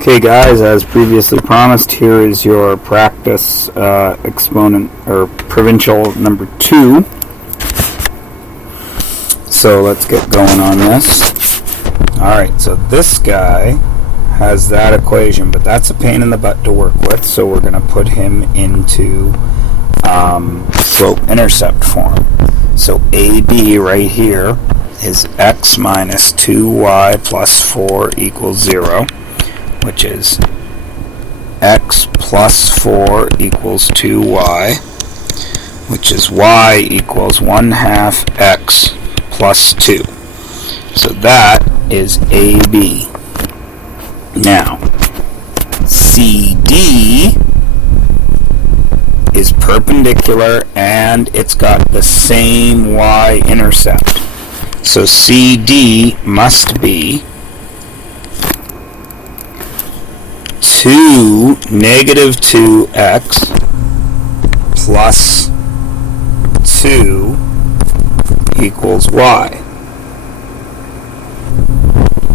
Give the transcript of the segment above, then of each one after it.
Okay guys, as previously promised, here is your practice exponent or provincial number 2. So let's get going on this. Alright, so this guy has that equation, but that's a pain in the butt to work with, so we're going to put him into slope-intercept form. So AB right here is x minus 2y plus 4 equals 0. Which is x plus 4 equals 2y, which is y equals 1/2 x plus 2. So that is AB. Now, CD is perpendicular and it's got the same y-intercept. So CD must be negative 2x plus 2 equals y.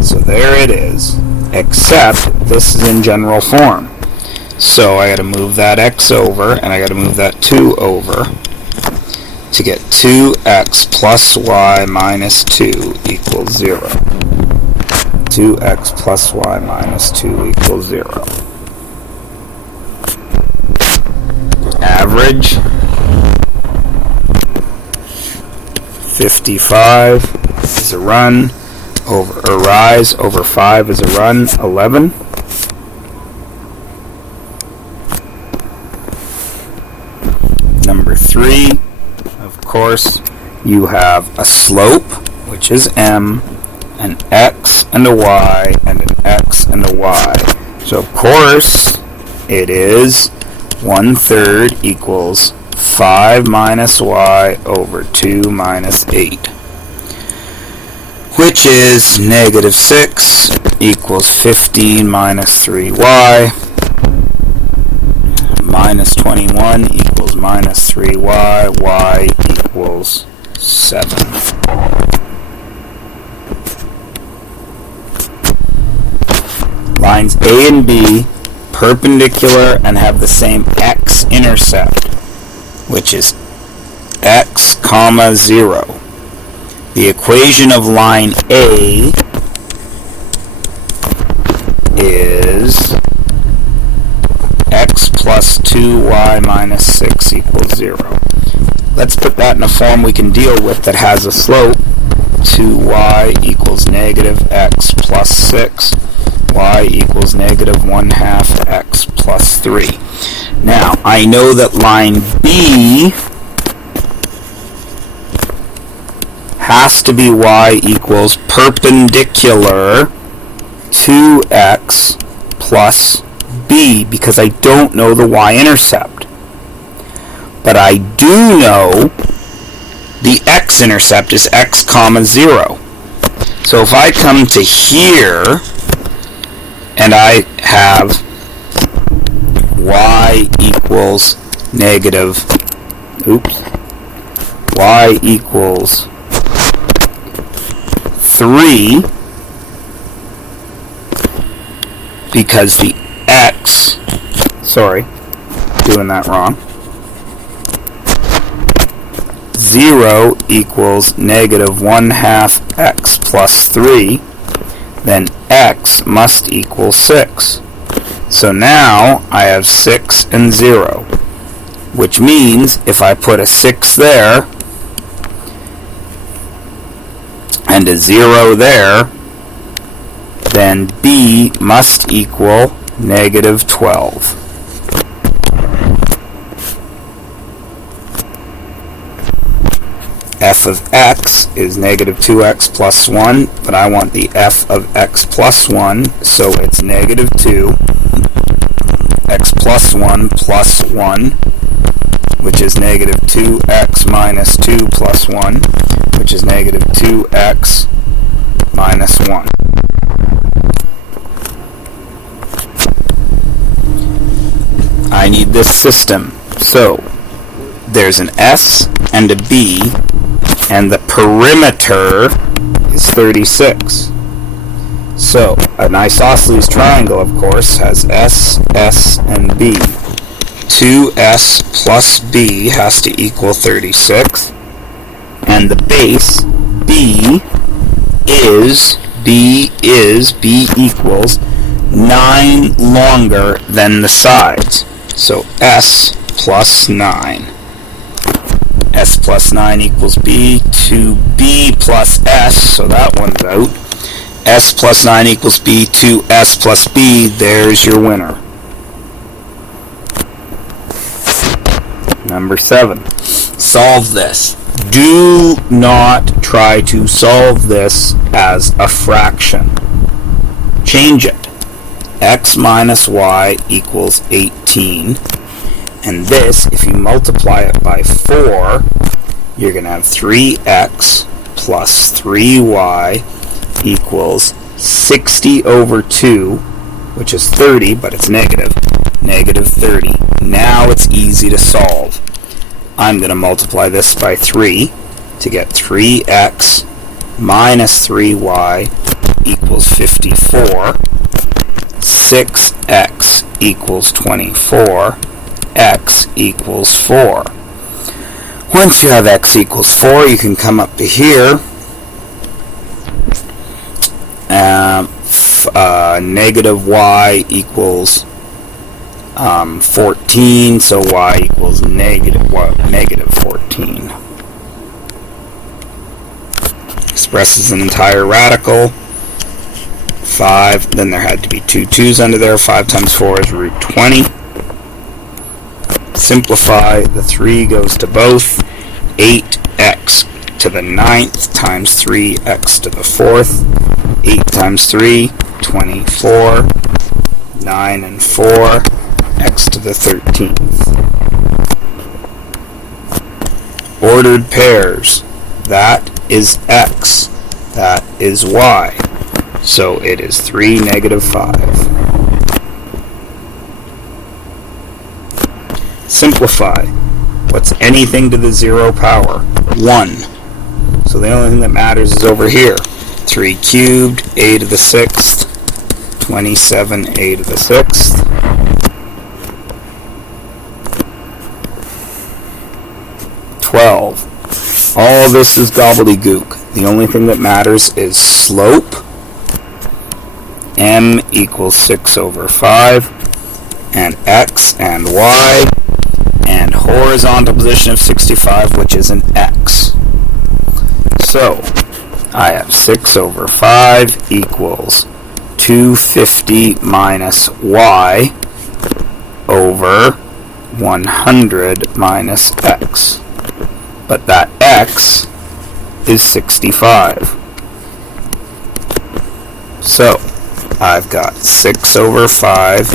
So there it is, except this is in general form. So I got to move that x over, and I got to move that 2 over to get 2x plus y minus 2 equals 0. 2x plus y minus 2 equals 0. Average 55 is a run over a rise over 5 is a run 11. Number 3, of course, you have a slope, which is m, an x and a y and an x and a y. So of course it is 1/3 equals 5 minus y over 2 minus 8, which is negative 6 equals 15 minus 3y, minus 21 equals minus 3y, y equals 7. Lines A and B perpendicular and have the same x-intercept, which is x comma 0. The equation of line A is x plus 2y minus 6 equals 0. Let's put that in a form we can deal with that has a slope. 2y equals negative x plus 6. Y equals negative 1/2 x plus 3. Now, I know that line B has to be y equals perpendicular to x plus b because I don't know the y-intercept. But I do know the x-intercept is x comma 0. So if I come to here and I have y equals negative, y equals 3, because the x, doing that wrong, 0 equals negative 1/2 x plus 3, then x must equal 6. So now I have 6 and 0, which means if I put a 6 there and a 0 there, then b must equal negative 12. F of x is negative 2x plus 1, but I want the f of x plus 1, so it's negative 2, x plus 1 plus 1, which is negative 2x minus 2 plus 1, which is negative 2x minus 1. I need this system. So there's an S and a B, and the perimeter is 36. So, an isosceles triangle, of course, has S, S, and B. 2S plus B has to equal 36. And the base, B equals 9 longer than the sides. So S plus 9. S plus 9 equals B. 2B plus S, so that one's out. S plus 9 equals B. 2S plus B, there's your winner. Number 7. Solve this. Do not try to solve this as a fraction. Change it. X minus y equals 18. And this, if you multiply it by 4, you're going to have 3x plus 3y equals 60 over 2, which is 30, but it's negative. Negative 30. Now it's easy to solve. I'm going to multiply this by 3 to get 3x minus 3y equals 54. 6x equals 24. X equals 4. Once you have x equals 4, you can come up to here. Negative y equals 14, so y equals negative 14. Expresses an entire radical. 5, then there had to be 2 2's under there. 5 times 4 is root 20. Simplify, the 3 goes to both. 8x to the 9th times 3x to the 4th. 8 times 3, 24. 9 and 4, x to the 13th. Ordered pairs. That is x. That is y. So it is 3, negative 5. Simplify. What's anything to the 0 power? 1. So the only thing that matters is over here. 3 cubed, a to the 6th, 27, a to the 6th. 12. All this is gobbledygook. The only thing that matters is slope. M equals 6 over 5. And x and y. And horizontal position of 65, which is an x. So, I have 6 over 5 equals 250 minus y over 100 minus x. But that x is 65. So, I've got 6 over 5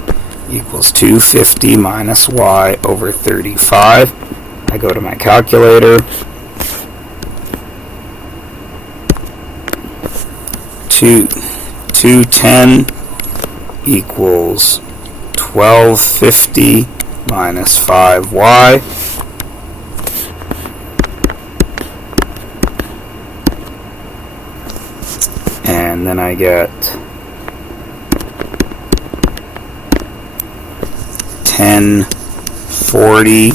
equals 250 minus y over 35. I go to my calculator. 210 equals 1250 minus 5y. And then I get 1040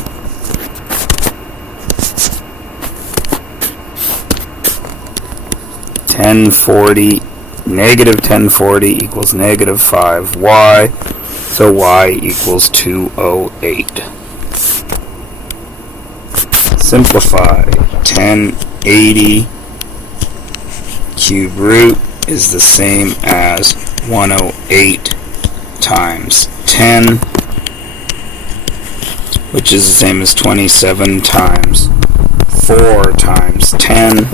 negative 1040 equals negative 5y, so y equals 208. Simplify. 1080 cube root is the same as 108 times 10, which is the same as 27 times 4 times 10.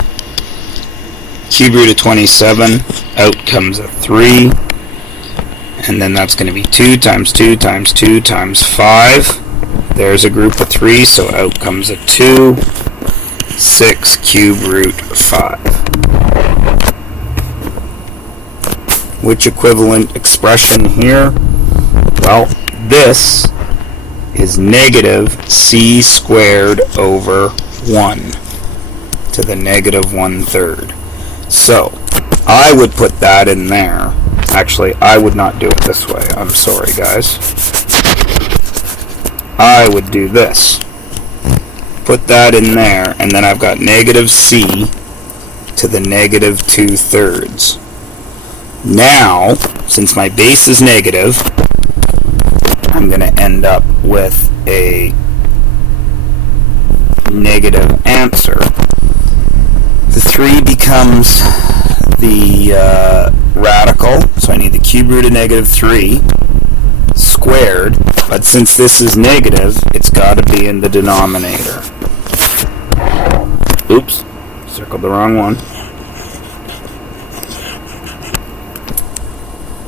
Cube root of 27, out comes a 3, and then that's going to be 2 times 2 times 2 times 5. There's a group of 3, so out comes a 2. 6 cube root 5. Which equivalent expression here? Well, this is negative c squared over 1 to the negative 1/3. So, I would put that in there Actually, I would not do it this way. I'm sorry, guys. I would do this. Put that in there, and then I've got negative c to the negative 2/3. Now, since my base is negative, I'm going to end up with a negative answer. The 3 becomes the radical, so I need the cube root of negative 3 squared, but since this is negative, it's got to be in the denominator. Oops, circled the wrong one.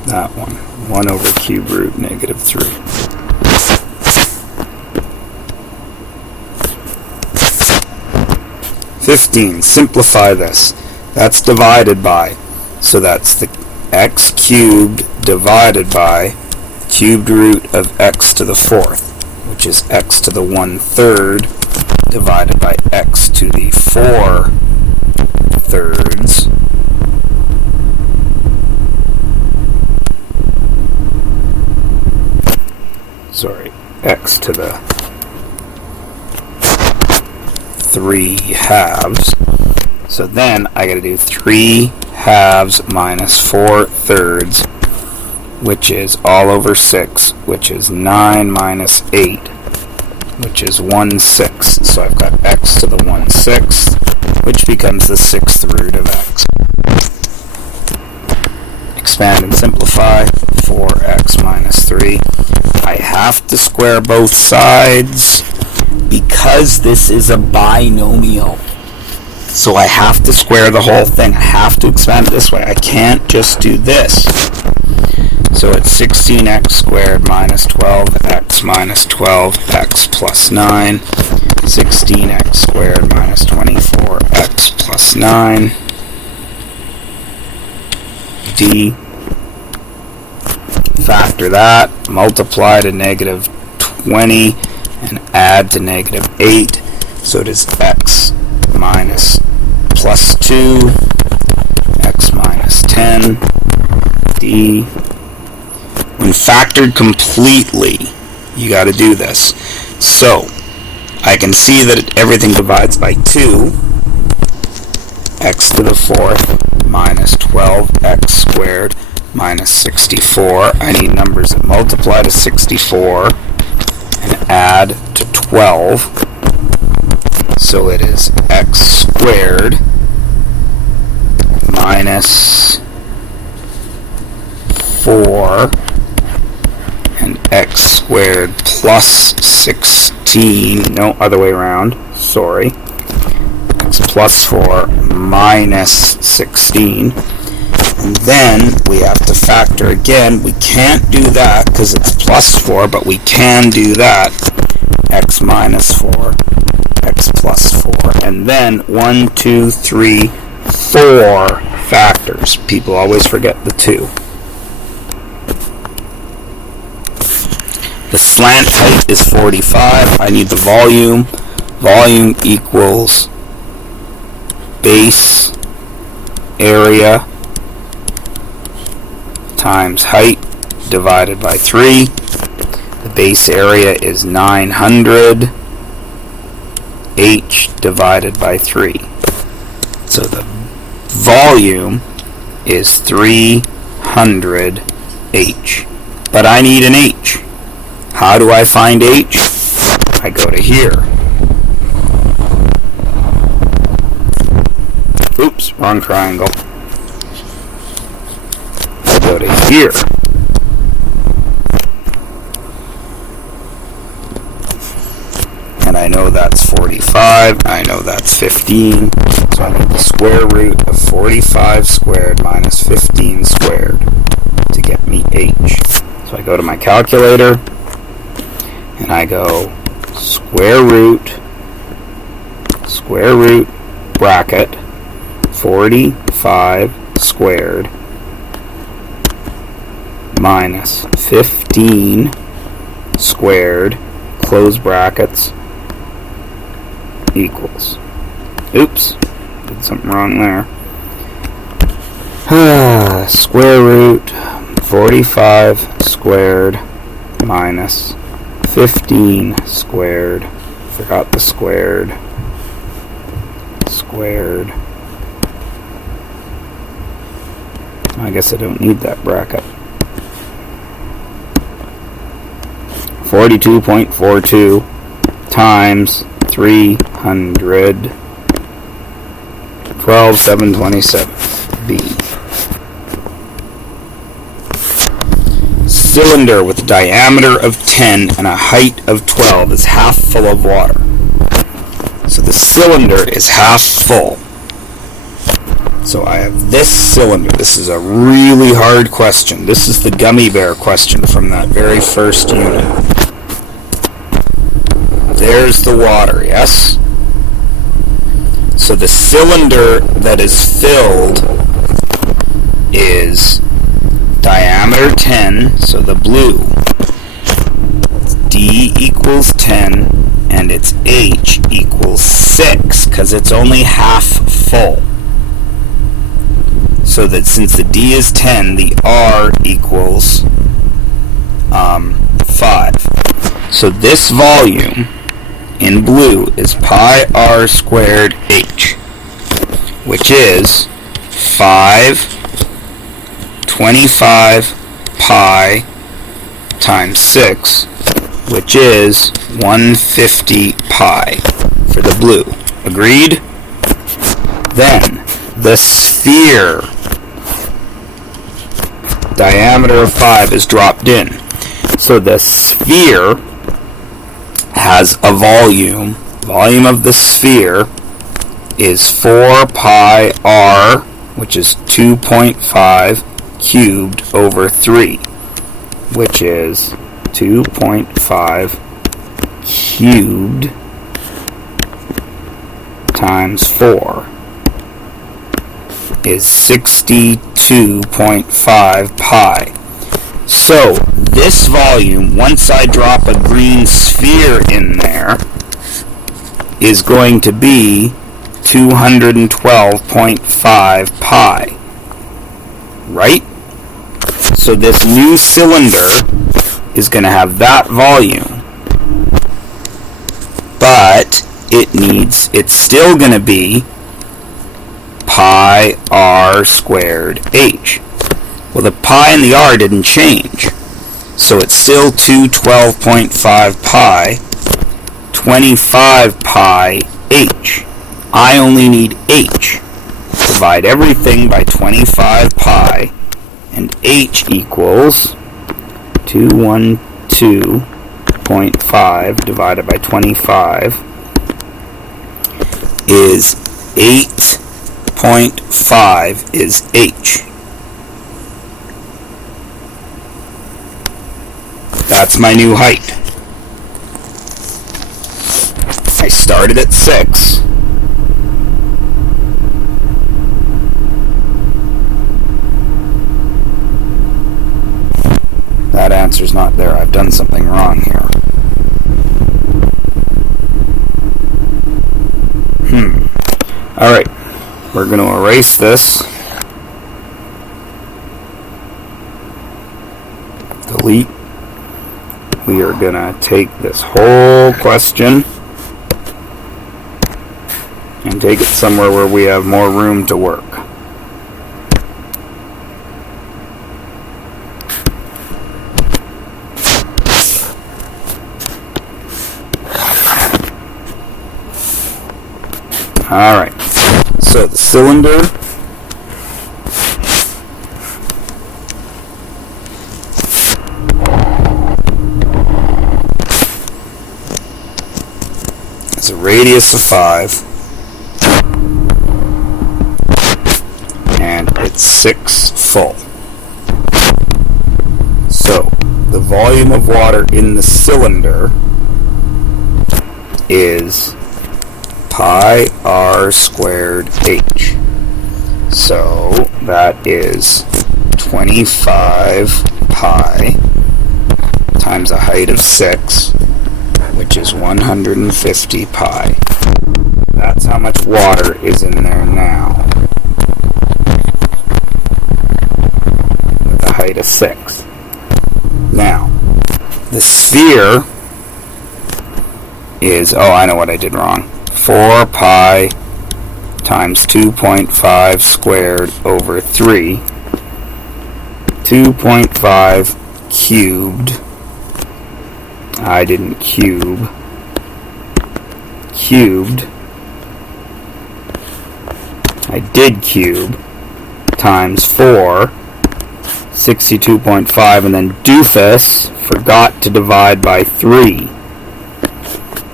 That one. 1 over cube root negative 3. Simplify this. That's divided by. So that's the x cubed divided by cubed root of x to the 4th, which is x to the 1/3 divided by x to the 4/3. Sorry, x to the 3/2. So then I got to do 3/2 minus 4/3, which is all over 6, which is 9 minus 8, which is 1/6. So I've got x to the 1/6, which becomes the 6th root of x. Expand and simplify. 4x minus 3. I have to square both sides because this is a binomial. So I have to square the whole thing. I have to expand it this way. I can't just do this. So it's 16x squared minus 12x minus 12x plus 9. 16x squared minus 24x plus 9. D. Factor that, multiply to negative 20, and add to negative 8. So it is x minus plus 2, x minus 10, d. When factored completely, you got to do this. So I can see that everything divides by 2. X to the 4th minus 12x squared minus 64. I need numbers that multiply to 64 and add to 12. So it is x squared minus 4 and x squared plus 16. No, other way around. Sorry. X plus 4 minus 16. And then we have to factor again. We can't do that because it's plus 4, but we can do that. X minus 4, x plus 4. And then 1, 2, 3, 4 factors. People always forget the 2. The slant height is 45. I need the volume. Volume equals base area times height divided by 3. The base area is 900 h divided by 3. So the volume is 300 h. But I need an h. How do I find h? I go to here. Oops, wrong triangle. I go to here. And I know that's 45. I know that's 15. So I need the square root of 45 squared minus 15 squared to get me h. So I go to my calculator and I go square root bracket 45 squared minus 15 squared, close brackets, equals. Oops, did something wrong there. Square root 45 squared minus 15 squared, forgot the squared, I guess I don't need that bracket. 42.42 times 300, 12,727, B. Cylinder with a diameter of 10 and a height of 12 is half full of water. So the cylinder is half full. So I have this cylinder. This is a really hard question. This is the gummy bear question from that very first unit. There's the water, yes? So the cylinder that is filled is diameter 10, so the blue. D equals 10, and its H equals 6, because it's only half full. So that since the D is 10, the R equals 5. So this volume in blue is pi r squared h, which is 525 pi times 6, which is 150 pi for the blue. Agreed? Then the sphere diameter of 5 is dropped in. So the sphere has a volume. Volume of the sphere is 4 pi r, which is 2.5 cubed over 3, which is 2.5 cubed times 4 is 62.5 pi. So this volume, once I drop a green sphere in there, is going to be 212.5 pi. Right? So this new cylinder is going to have that volume. But it's still going to be pi r squared h. Well, the pi and the r didn't change. So it's still 212.5 pi, 25 pi h. I only need h. Divide everything by 25 pi, and h equals 212.5 divided by 25 is 8.5 is h. That's my new height. I started at 6. That answer's not there. I've done something wrong here. Alright, we're going to erase this. Delete. We are going to take this whole question and take it somewhere where we have more room to work. Alright, so the cylinder is a radius of 5, and it's 6 full. So the volume of water in the cylinder is pi r squared h. So that is 25 pi times a height of 6, which is 150 pi. That's how much water is in there now, with a height way to 6. Now, the sphere is, I know what I did wrong. 4 pi times 2.5 squared over 3. 2.5 cubed. I didn't cube. Cubed. I did cube. Times 4. 62.5, and then doofus forgot to divide by 3.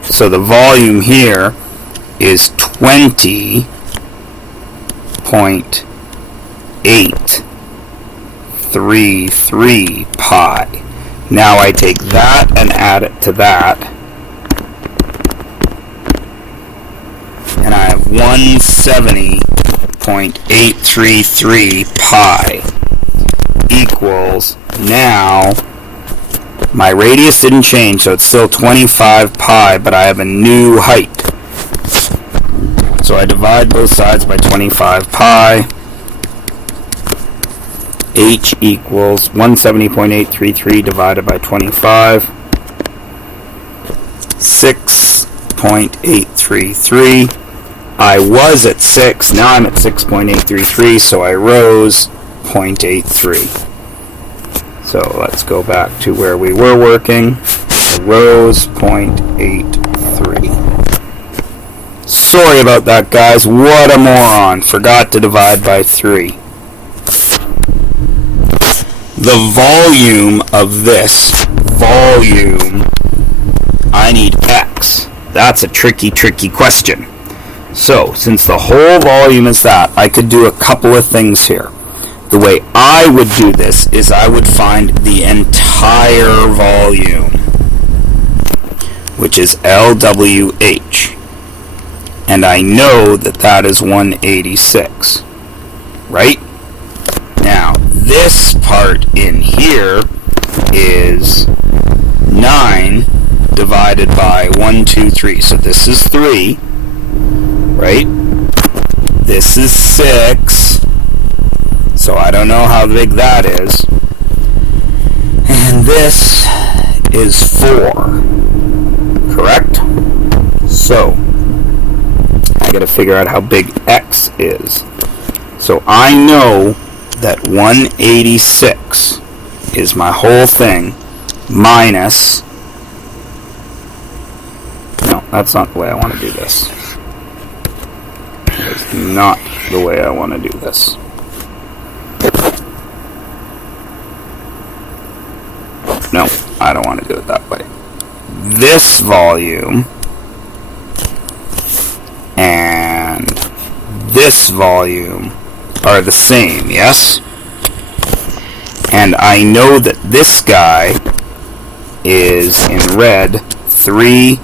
So the volume here is 20.833 pi. Now I take that and add it to that, and I have 170.833 pi equals, now my radius didn't change, so it's still 25 pi, but I have a new height. So I divide both sides by 25 pi. H equals 170.833 divided by 25. 6.833. I was at 6, now I'm at 6.833, so I rose 0.83. So let's go back to where we were working. I rose 0.83. Sorry about that, guys. What a moron. Forgot to divide by 3. The volume of this volume, I need x. That's a tricky question. So, since the whole volume is that, I could do a couple of things here. The way I would do this is I would find the entire volume, which is LWH. And I know that that is 186, right? Now, this part in here is 9 divided by 1, 2, 3. So this is 3, right? This is 6. So I don't know how big that is. And this is 4. Correct? So, I gotta figure out how big x is. So I know that 186 is my whole thing minus... No, that's not the way I want to do this. That's not the way I want to do this. No, I don't want to do it that way. This volume and this volume are the same, yes? And I know that this guy is in red 3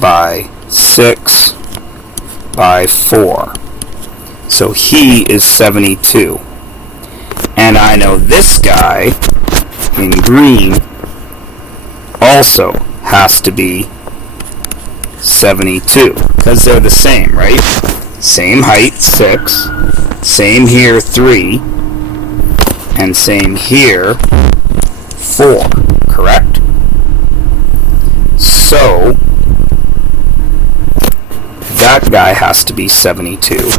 by 6 by 4. So he is 72. And I know this guy in green also has to be 72, because they're the same, right? Same height, 6, same here, 3, and same here, 4, correct? So, that guy has to be 72,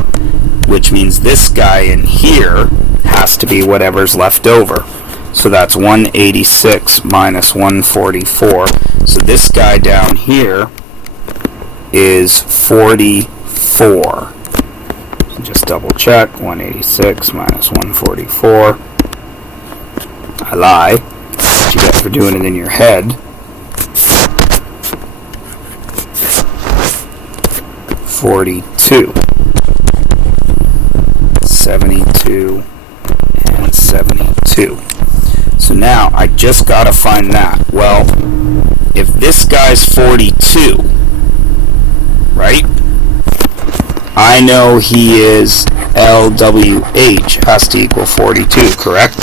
which means this guy in here has to be whatever's left over. So that's 186 minus 144. So this guy down here is 44. So just double check. 186 minus 144. I lie. What you get for doing it in your head. 42. 72 and 72. So now I just got to find that. Well, if this guy's 42, right? I know he is LWH has to equal 42, correct?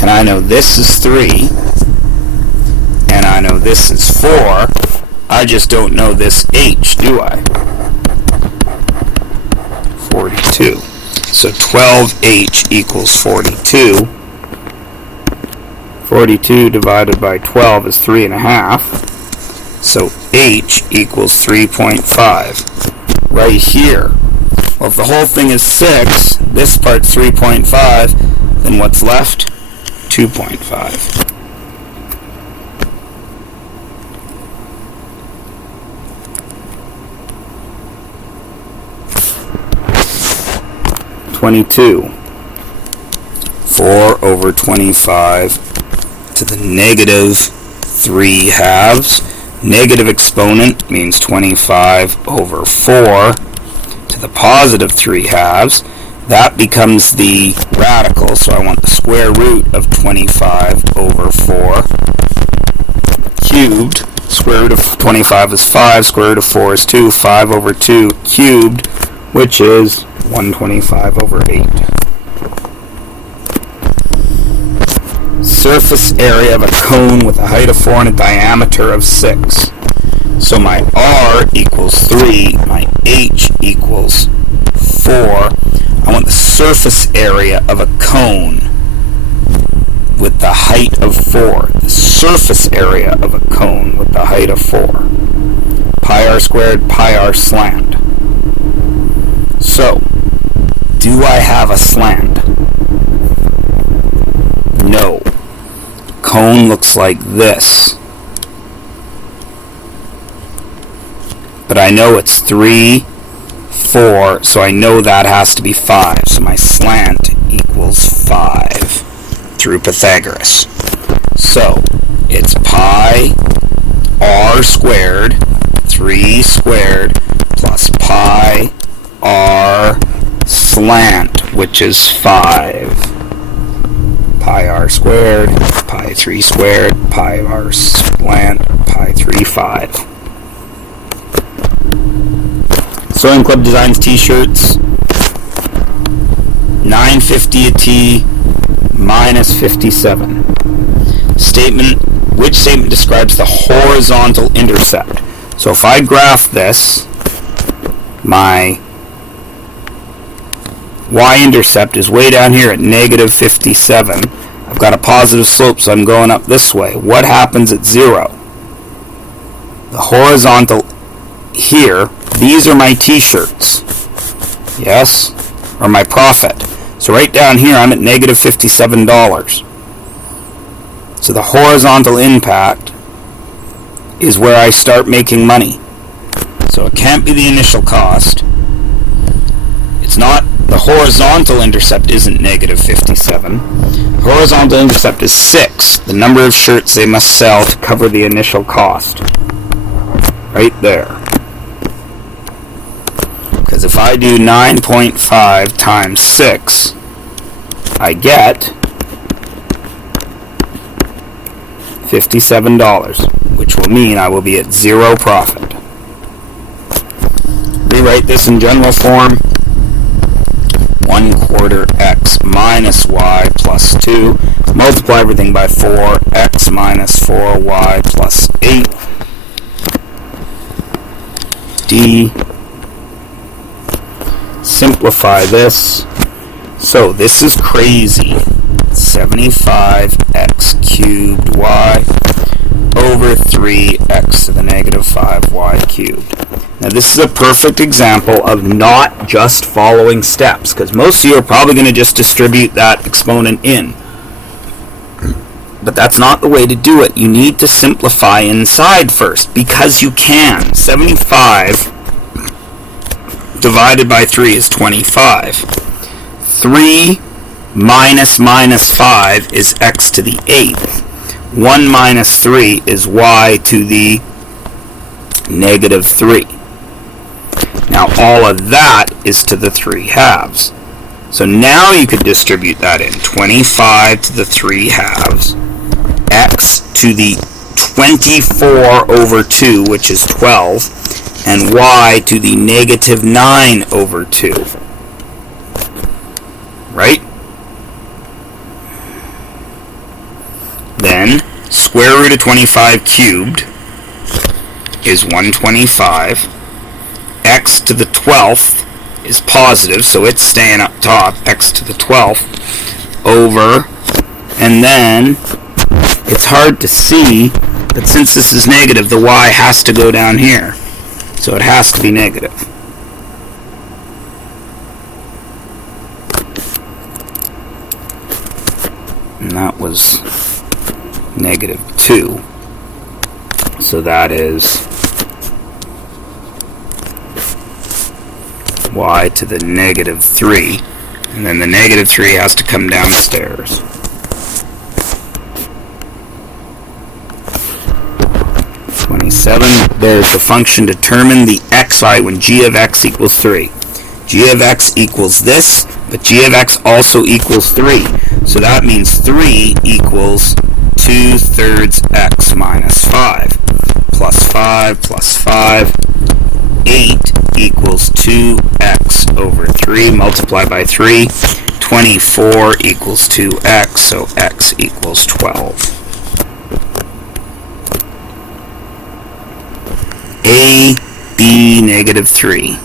And I know this is 3, and I know this is 4. I just don't know this H, do I? 42. So 12H equals 42. 42 divided by 12 is 3.5. So h equals 3.5. Right here. Well, if the whole thing is 6, this part's 3.5, then what's left? 2.5. (22) 4 over 25 to the negative 3 halves. Negative exponent means 25 over 4 to the positive 3 halves. That becomes the radical, so I want the square root of 25 over 4 cubed. Square root of 25 is 5, square root of 4 is 2, 5 over 2 cubed, which is 125 over 8. Surface area of a cone with a height of 4 and a diameter of 6. So my r equals 3, my h equals 4. I want the surface area of a cone with the height of 4. The surface area of a cone with the height of 4. Pi r squared, pi r slant. So, do I have a slant? No. Cone looks like this. But I know it's 3, 4, so I know that has to be 5. So my slant equals 5 through Pythagoras. So it's pi r squared, 3 squared, plus pi r slant, which is 5. Pi r squared, pi 3 squared, pi r slant, pi 3, 5. Sewing Club Designs t-shirts, $9.50 a tee, minus 57. Statement, which statement describes the horizontal intercept? So if I graph this, my y-intercept is way down here at negative 57. I've got a positive slope, so I'm going up this way. What happens at 0? The horizontal here, these are my t-shirts. Yes? Or my profit. So right down here, I'm at negative $57. So the horizontal impact is where I start making money. So it can't be the initial cost. It's not, the horizontal intercept isn't negative 57. The horizontal intercept is 6, the number of shirts they must sell to cover the initial cost. Right there. Because if I do 9.5 times 6, I get $57, which will mean I will be at 0 profit. Rewrite this in general form. 1/4 x minus y plus 2. Multiply everything by 4. X minus 4y plus 8. D. Simplify this. So this is crazy. 75x cubed y over 3x to the negative 5y cubed. Now this is a perfect example of not just following steps, because most of you are probably going to just distribute that exponent in. But that's not the way to do it. You need to simplify inside first, because you can. 75 divided by 3 is 25. 3 minus 5 is x to the 8th. 1 minus 3 is y to the negative 3. Now all of that is to the 3 halves. So now you could distribute that in. 25 to the 3 halves. X to the 24 over 2, which is 12. And y to the negative 9 over 2. Right? Then, square root of 25 cubed is 125. X to the 12th is positive, so it's staying up top. X to the 12th over, and then it's hard to see, but since this is negative, the y has to go down here. So it has to be negative. And that was negative 2. So that is y to the negative 3. And then the negative 3 has to come downstairs. There's the function determine the xi when g of x equals 3. G of x equals this, but g of x also equals 3. So that means 3 equals 2/3 x minus 5. Plus 5 plus 5. 8 equals 2x over 3 multiplied by 3. 24 equals 2x, so x equals 12. A, B, negative 3.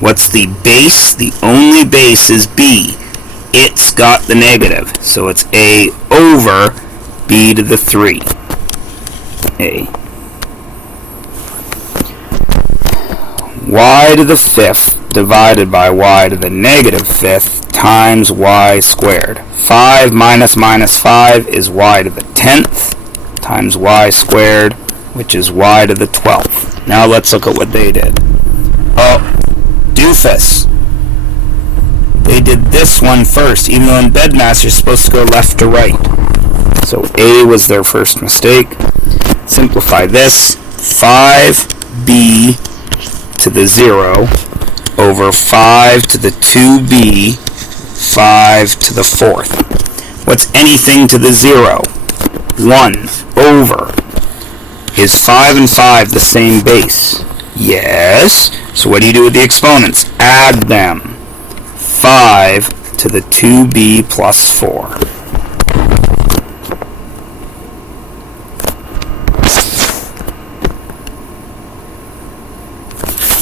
What's the base? The only base is B. It's got the negative, so it's A over B to the 3. A. Y to the 5th divided by y to the negative 5th times y squared. 5 minus 5 is y to the 10th times y squared, which is y to the 12th. Now let's look at what they did. Oh, doofus. They did this one first, even though in BEDMAS you're supposed to go left to right. So A was their first mistake. Simplify this. 5b to the 0 over 5 to the 2b, 5 to the 4th. What's anything to the 0? 1 over. Is 5 and 5 the same base? Yes. So what do you do with the exponents? Add them. 5 to the 2b plus 4.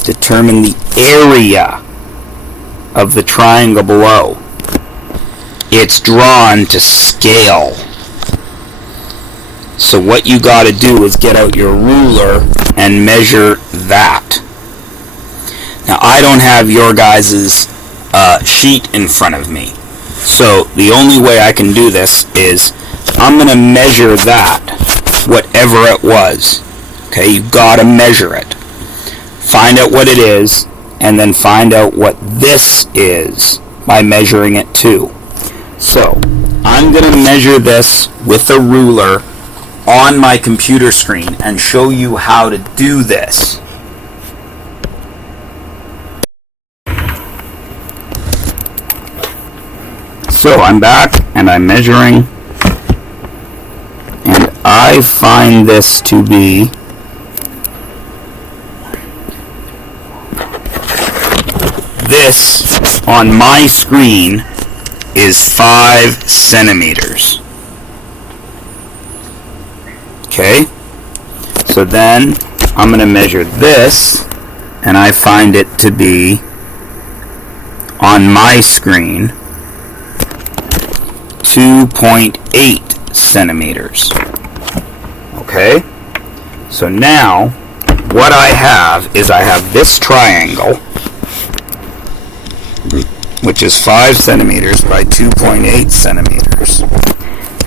Determine the area of the triangle below. It's drawn to scale. So what you got to do is get out your ruler and measure that. Now I don't have your guys' sheet in front of me. So the only way I can do this is I'm going to measure that, whatever it was. Okay, you got to measure it. Find out what it is, and then find out what this is by measuring it too. So I'm going to measure this with a ruler on my computer screen and show you how to do this. So I'm back and I'm measuring, and I find this to be this on my screen is 5 centimeters. Okay, so then I'm going to measure this, and I find it to be on my screen 2.8 centimeters. Okay, so now what I have is I have this triangle, which is 5 centimeters by 2.8 centimeters.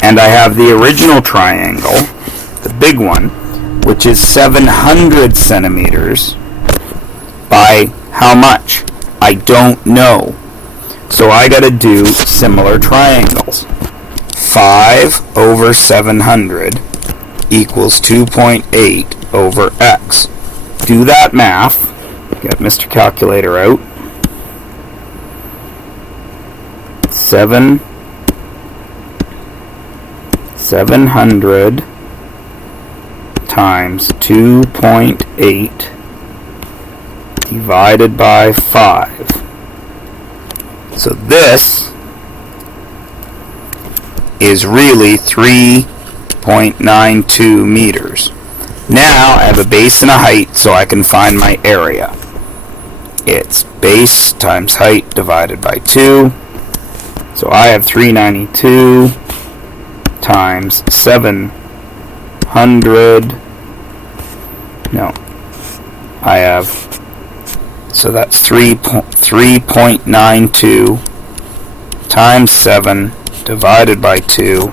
And I have the original triangle, the big one, which is 700 centimeters by how much? I don't know. So I got to do similar triangles. 5 over 700 equals 2.8 over x. Do that math. Get Mr. Calculator out. 700 times 2.8 divided by 5. So this is really 3.92 meters. Now I have a base and a height, so I can find my area. It's base times height divided by 2. So I have 392 times 700. No, I have, so that's 3.92 times 7 divided by 2.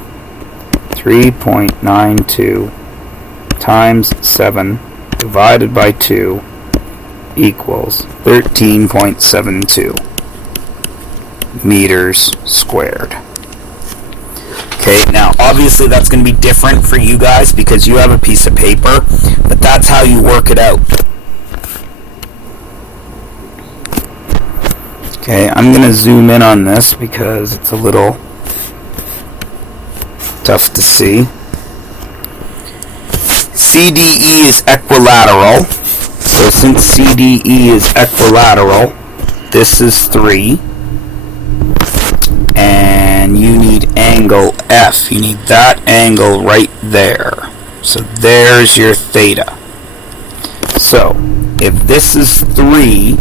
3.92 times 7 divided by 2 equals 13.72 meters squared. Okay, now obviously that's going to be different for you guys because you have a piece of paper, but that's how you work it out. Okay, I'm going to zoom in on this because it's a little tough to see. CDE is equilateral, so since CDE is equilateral, this is 3. And you need angle F. You need that angle right there. So there's your theta. So if this is 3, 4,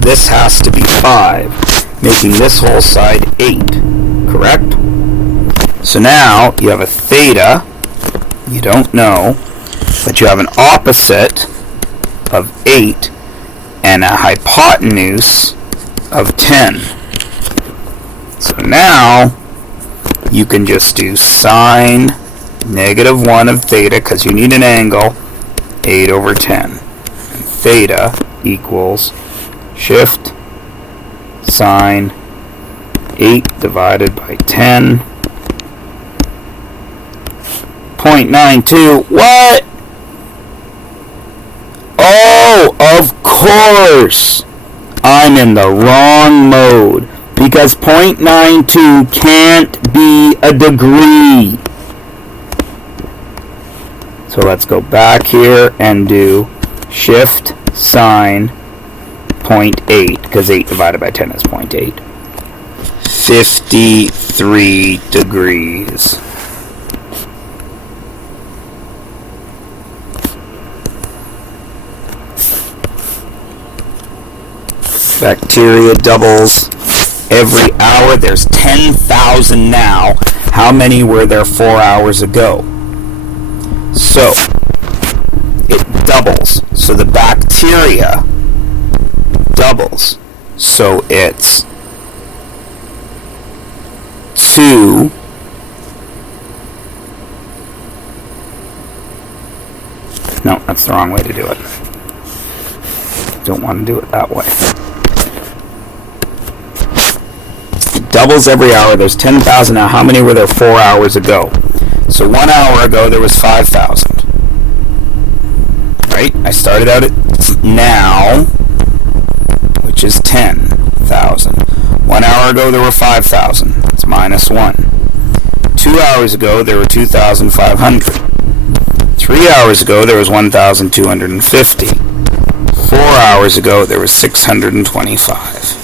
this has to be 5, making this whole side 8. Correct? So now you have a theta, you don't know, but you have an opposite of 8 and a hypotenuse of 10. So now you can just do sine -1 of theta, because you need an angle, 8 over 10. And theta equals shift sine 8 divided by 10. 0.92. What? Oh, of course! I'm in the wrong mode, because 0.92 can't be a degree. So let's go back here and do shift sine 0.8, because 8 divided by 10 is 0.8. 53 degrees. Bacteria doubles every hour. There's 10,000 now. How many were there 4 hours ago? So it doubles. So the bacteria doubles. So it's 2 No, that's the wrong way to do it. Don't want to do it that way. Doubles every hour. There's 10,000 now. How many were there 4 hours ago? So 1 hour ago there was 5,000. Right? I started out at now, which is 10,000. 1 hour ago there were 5,000. It's minus 1. 2 hours ago there were 2,500. 3 hours ago there was 1,250. 4 hours ago there was 625.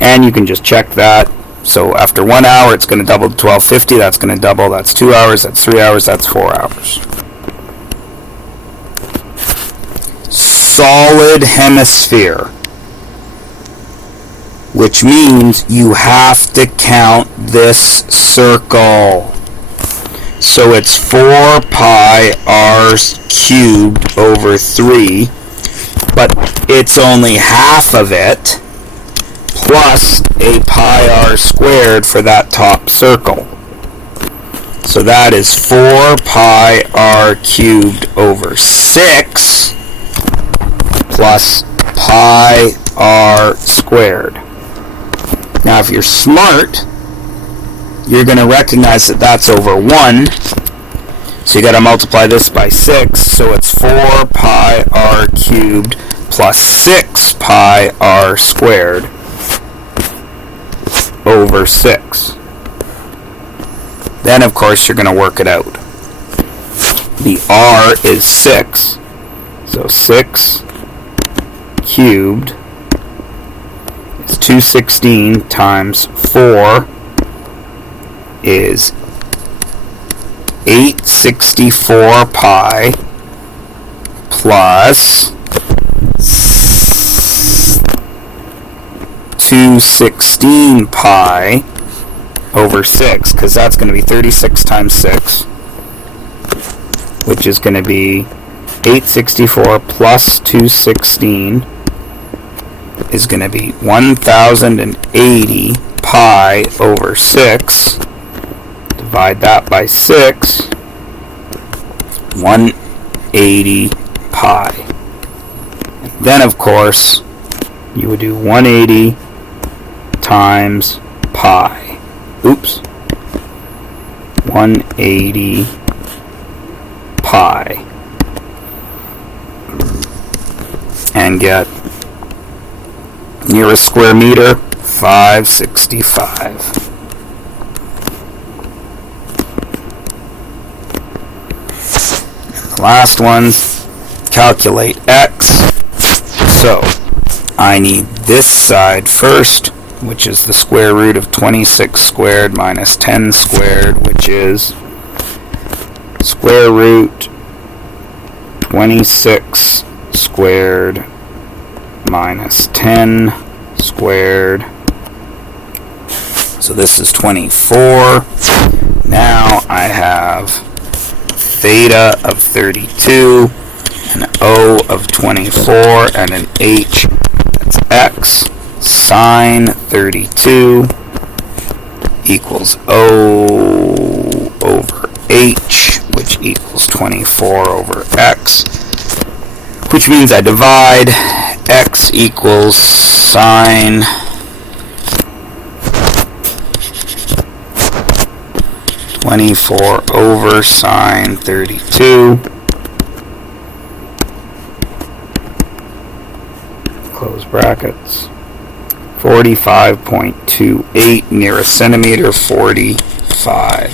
And you can just check that. So after 1 hour, it's going to double to 1250. That's going to double. That's 2 hours. That's 3 hours. That's 4 hours. Solid hemisphere, which means you have to count this circle. So it's 4 pi r cubed over 3, but it's only half of it, plus a pi r squared for that top circle. So that is 4 pi r cubed over 6 plus pi r squared. Now if you're smart, you're going to recognize that that's over 1. So you got to multiply this by 6. So it's 4 pi r cubed plus 6 pi r squared over 6. Then of course you're going to work it out. The r is 6. So 6 cubed is 216 times 4 is 864 pi plus 216 pi over 6, because that's going to be 36 times 6, which is going to be 864 plus 216 is going to be 1080 pi over 6. Divide that by 6. 180 pi. And then, of course, you would do 180 times pi. Oops. 180 pi. And get nearest square meter, 565. And the last one's calculate x. So I need this side first, which is the square root of 26 squared minus 10 squared, which is square root 26 squared minus 10 squared. So this is 24. Now I have theta of 32, an O of 24, and an H, that's x. Sine 32 equals O over H, which equals 24 over x, which means I divide x equals sine 24 over sine 32. Close brackets. 45.28 nearest centimeter, 45.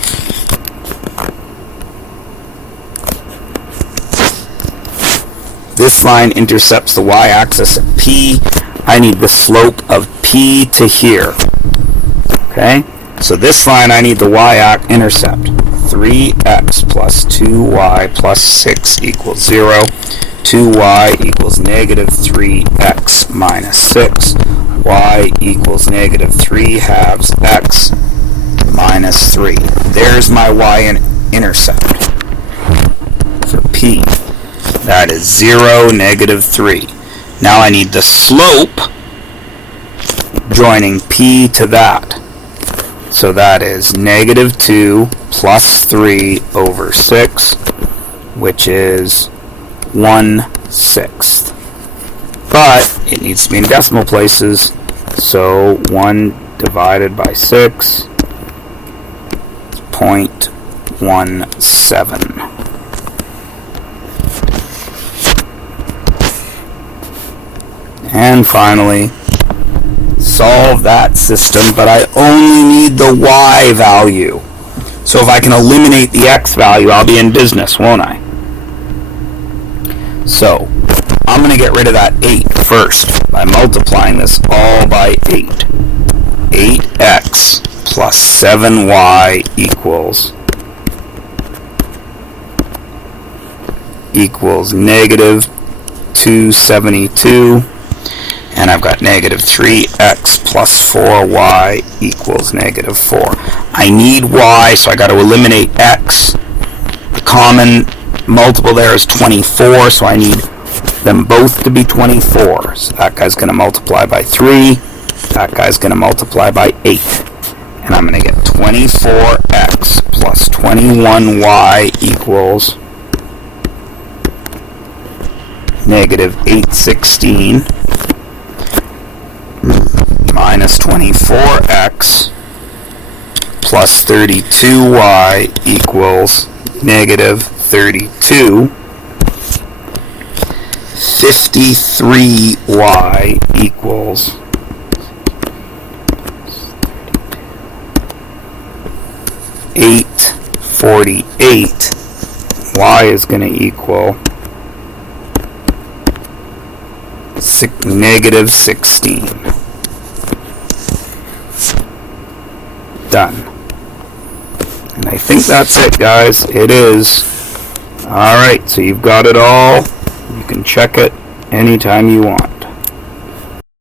This line intercepts the y-axis at P. I need the slope of P to here. Okay? So this line, I need the y-intercept. 3x plus 2y plus 6 equals 0. 2y equals negative 3x minus 6. Y equals negative 3 halves x minus 3. There's my y-intercept for P. That is 0, negative 3. Now I need the slope joining P to that. So that is negative 2 plus 3 over 6, which is 1/6. But it needs to be in decimal places, so 1 divided by 6 is 0.17. And finally, solve that system, but I only need the y value. So if I can eliminate the x value, I'll be in business, won't I? So I'm going to get rid of that 8 first by multiplying this all by 8. 8x plus 7y equals negative 272. And I've got negative 3x plus 4y equals negative 4. I need y, so I got to eliminate x. The common multiple there is 24, so I need them both to be 24. So that guy's going to multiply by 3. That guy's going to multiply by 8. And I'm going to get 24x plus 21y equals negative 816. Minus 24x plus 32y equals negative 32. 53y equals 848. Y is going to equal negative 16. Done. And I think that's it, guys. It is. Alright, so you've got it all. You can check it anytime you want.